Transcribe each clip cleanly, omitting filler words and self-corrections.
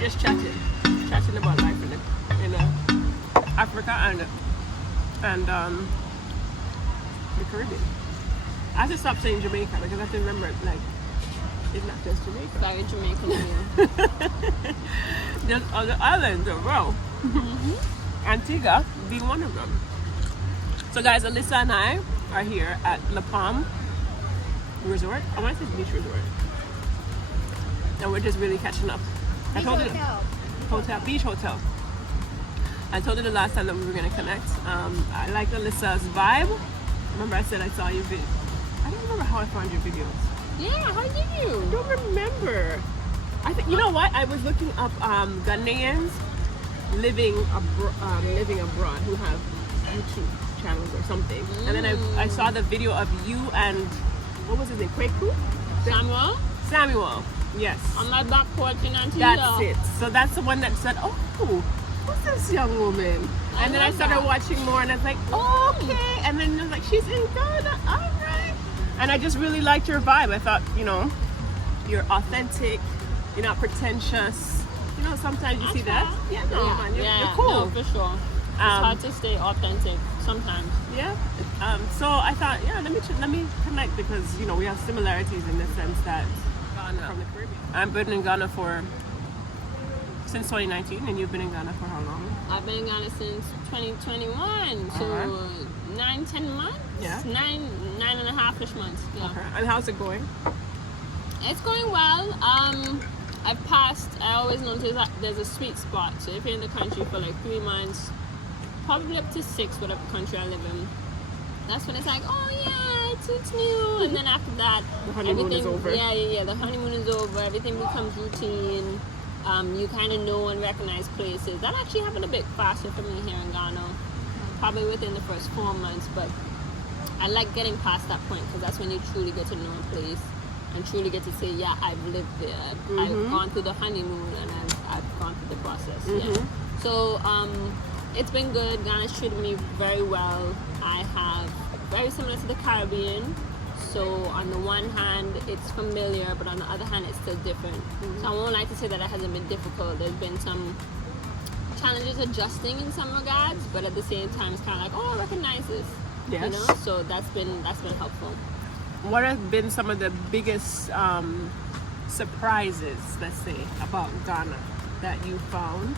just chatting about life in Africa and the Caribbean. I have to stop saying Jamaica because I have to remember, like, it's not just Jamaica. Very Jamaican here. There's other islands as well. Antigua being one of them. So guys, Alyssa and I are here at La Palm Resort. I want to say beach resort. And we're just really catching up. Beach hotel. Beach hotel. I told you the last time that we were going to connect. I liked Alyssa's vibe. Remember I said I saw your video. I don't remember how I found your videos. Yeah, how did you? I don't remember. I think, you know what? I was looking up Ghanaians living abroad who have YouTube channels or something. And then I saw the video of you and, what was his name? Kweku? Samuel. Yes. On my back porch in Antigua. That's it. So that's the one that said, oh, who's this young woman? And then I started watching more and I was like, oh, okay. And then I was like, she's in Ghana, all right. And I just really liked your vibe. I thought, you know, you're authentic, you're not pretentious. You know, sometimes you see that. Yeah, no, man, you're cool. No, for sure. It's hard to stay authentic sometimes. Yeah. So I thought, yeah, let me connect because, you know, we have similarities in the sense that Ghana from the Caribbean. I've been in Ghana since 2019, and you've been in Ghana for how long? I've been in Ghana since 2021, so 9-10 months. Yeah. 9.5-ish months. Yeah. Okay. And how's it going? It's going well. I always notice that there's a sweet spot. So if you're in the country for like 3 months, probably up to 6, whatever country I live in, that's when it's like, oh yeah, it's new. And then after that, the honeymoon is over. Yeah. The honeymoon is over. Everything becomes routine. You kind of know and recognize places. That actually happened a bit faster for me here in Ghana, probably within the first 4 months. But I like getting past that point because that's when you truly get to know a place and truly get to say, yeah, I've lived there. I've gone through the honeymoon and I've gone through the process. Yeah. So it's been good. Ghana's treated me very well. I have very similar to the Caribbean. So on the one hand, it's familiar, but on the other hand, it's still different. So I won't like to say that it hasn't been difficult. There's been some challenges adjusting in some regards, but at the same time, it's kind of like, oh, I recognize this. Yes. You know, so that's been helpful. What have been some of the biggest surprises, let's say, about Ghana that you found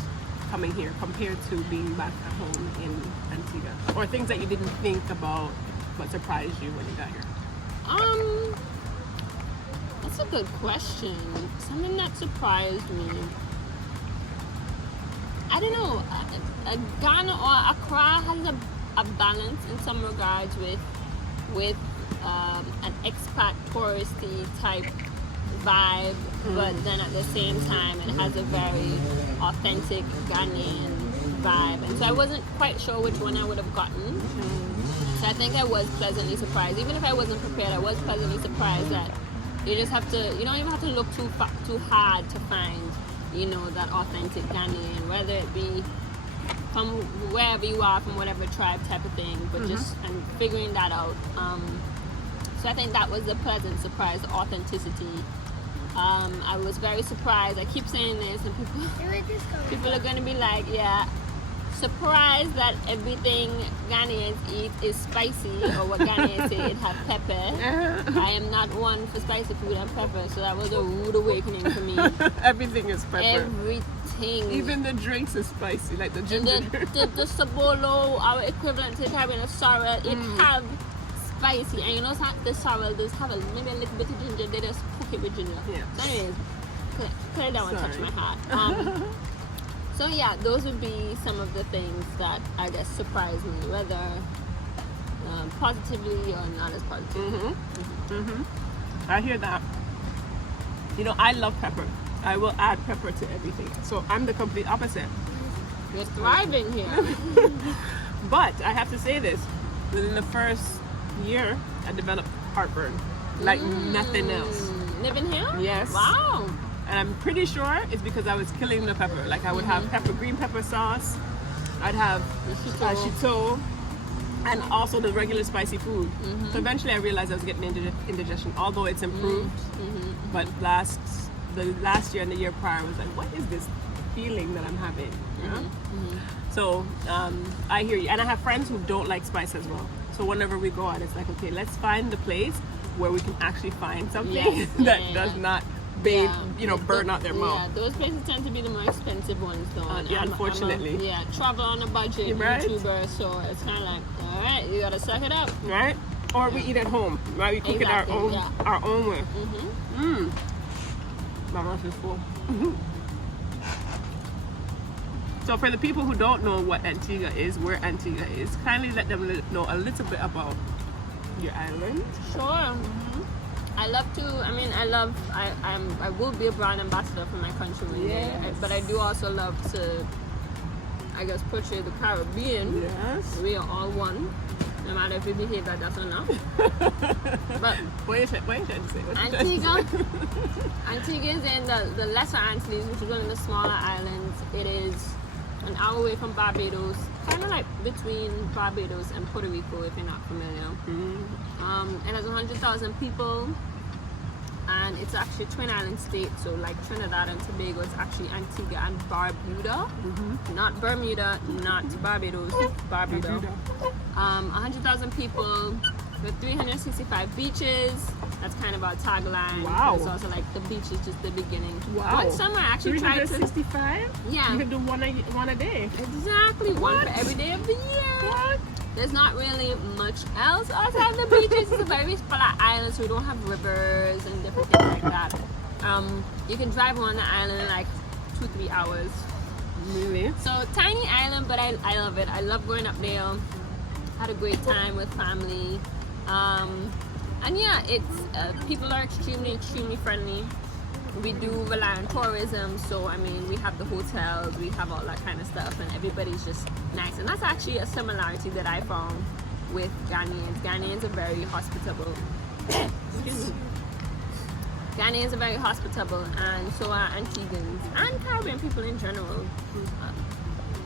coming here compared to being back at home in Antigua? Or things that you didn't think about but surprised you when you got here? That's a good question. Something that surprised me. I don't know. Ghana or Accra has a balance in some regards with an expat touristy type vibe, but then at the same time it has a very authentic Ghanaian vibe. And so I wasn't quite sure which one I would have gotten. So I think I was pleasantly surprised. Even if I wasn't prepared, I was pleasantly surprised that you just have to, you don't even have to look too hard to find, you know, that authentic Ghanaian, whether it be from wherever you are, from whatever tribe type of thing, but just and figuring that out. So I think that was a pleasant surprise, the authenticity. I was very surprised. I keep saying this, and people are going to be like, yeah, surprised that everything Ghanaians eat is spicy, or what Ghanaians say it have pepper. I am not one for spicy food and pepper, so that was a rude awakening for me. Everything is pepper. Everything. Even the drinks is spicy, like the ginger. The sabolo, our equivalent to having a sorrel, it have spicy, and you know the sorrel does have maybe a little bit of ginger. They just cook it with ginger. Yeah. So anyways, clear that one touch my heart. So yeah, those would be some of the things that I guess surprised me, whether positively or not as positive. I hear that. You know, I love pepper. I will add pepper to everything. So I'm the complete opposite. You're thriving here. But I have to say this. Within the first year, I developed heartburn. Like nothing else. Living here? Yes. Wow. And I'm pretty sure it's because I was killing the pepper. Like I would have green pepper sauce. I'd have shito, and also the regular spicy food. So eventually I realized I was getting indigestion, although it's improved. But last the last year and the year prior, I was like, what is this feeling that I'm having? You know? So I hear you, and I have friends who don't like spice as well. So whenever we go out, it's like, okay, let's find the place where we can actually find something that does not bathe, burn out their mouth. Yeah, those places tend to be the more expensive ones, though. Unfortunately. Travel on a budget, right? YouTuber, so it's kind of like, all right, you gotta suck it up, right? Or we eat at home, right? We cook it our own way. My mouth is full. So for the people who don't know what Antigua is, where Antigua is, kindly let them know a little bit about your island. Sure. I love to. I mean, I will be a brand ambassador for my country one day. But I do also love to, I guess, portray the Caribbean. Yes. We are all one, no matter if we behave like that or not. But what are you trying to say? Antigua is in the Lesser Antilles, which is one of the smaller islands. It is an hour away from Barbados, kind of like between Barbados and Puerto Rico, if you're not familiar. It has 100,000 people, and it's actually a twin island state. So like Trinidad and Tobago, it's actually Antigua and Barbuda, not Bermuda, not Barbados, Barbuda. 100,000 people with 365 beaches. That's kind of our tagline. Wow. It's also like the beach is just the beginning. Wow. One summer I actually tried to 365? Yeah. You can do one a day. Exactly. One for every day of the year. What? There's not really much else outside the beaches. It's a very flat island, so we don't have rivers and different things like that. You can drive on the island in like 2-3 hours. Really? So tiny island, but I love it. I love going up there. Had a great time with family. And yeah, it's people are extremely friendly. We do rely on tourism, so I mean, we have the hotels, we have all that kind of stuff, and everybody's just nice. And that's actually a similarity that I found with Ghanaians. Ghanaians are very hospitable. Ghanaians are very hospitable, and so are Antiguans and Caribbean people in general.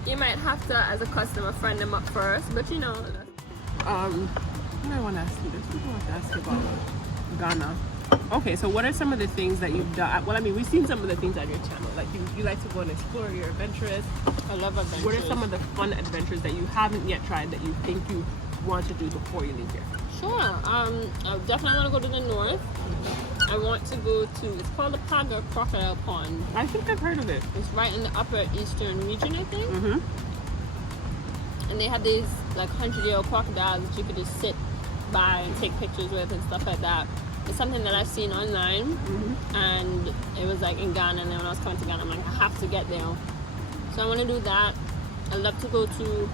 You might have to, as a customer, friend them up first, but you know. I want to ask you this. I want to ask you about Ghana. Okay, so what are some of the things that you've done? Well, I mean, we've seen some of the things on your channel. Like you like to go and explore. You're adventurous. I love adventures. What are some of the fun adventures that you haven't yet tried that you think you want to do before you leave here? Sure. I definitely want to go to the north. I want to go to, it's called the Paga Crocodile Pond. I think I've heard of it. It's right in the upper eastern region, I think. And they have these like 100-year-old crocodiles that you could just sit by and take pictures with and stuff like that. It's something that I've seen online, and it was like in Ghana, and then when I was coming to Ghana, I'm like, I have to get there. So I want to do that. I'd love to go to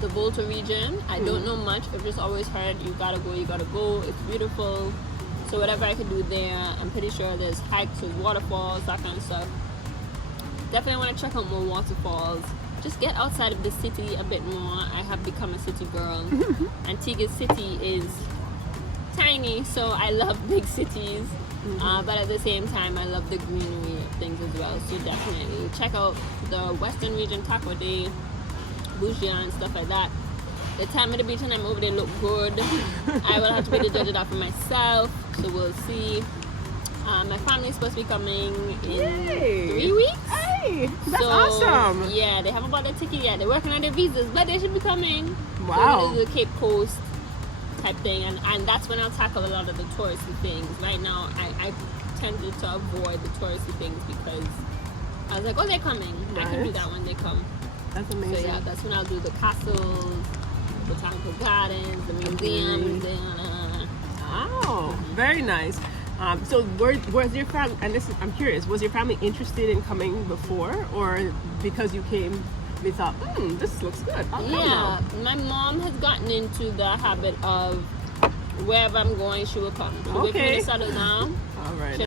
the Volta region. I don't know much. I've just always heard you gotta go. It's beautiful. So whatever I can do there, I'm pretty sure there's hikes, there's waterfalls, that kind of stuff. Definitely want to check out more waterfalls. Just get outside of the city a bit more. I have become a city girl. Antigua City is tiny, so I love big cities. But at the same time, I love the greenery of things as well. So definitely check out the Western region, Taco Day, Bougia and stuff like that. The time of the beach and I'm over there look good. I will have to be the judge of that for myself, so we'll see. My family is supposed to be coming in 3 weeks. Hey, that's awesome. Yeah, they haven't bought their ticket yet. They're working on their visas, but they should be coming. Wow. So the Cape Coast type thing, and that's when I'll tackle a lot of the touristy things. Right now, I tended to avoid the touristy things because I was like, oh, they're coming. I can do that when they come. That's amazing. So yeah, that's when I'll do the castles, botanical gardens, the museums. Oh, very nice. So was your family, and I'm curious, was your family interested in coming before, or because you came, they thought, this looks good, I'll come now? My mom has gotten into the habit of wherever I'm going, she will come. So wait for me to settle down. All right.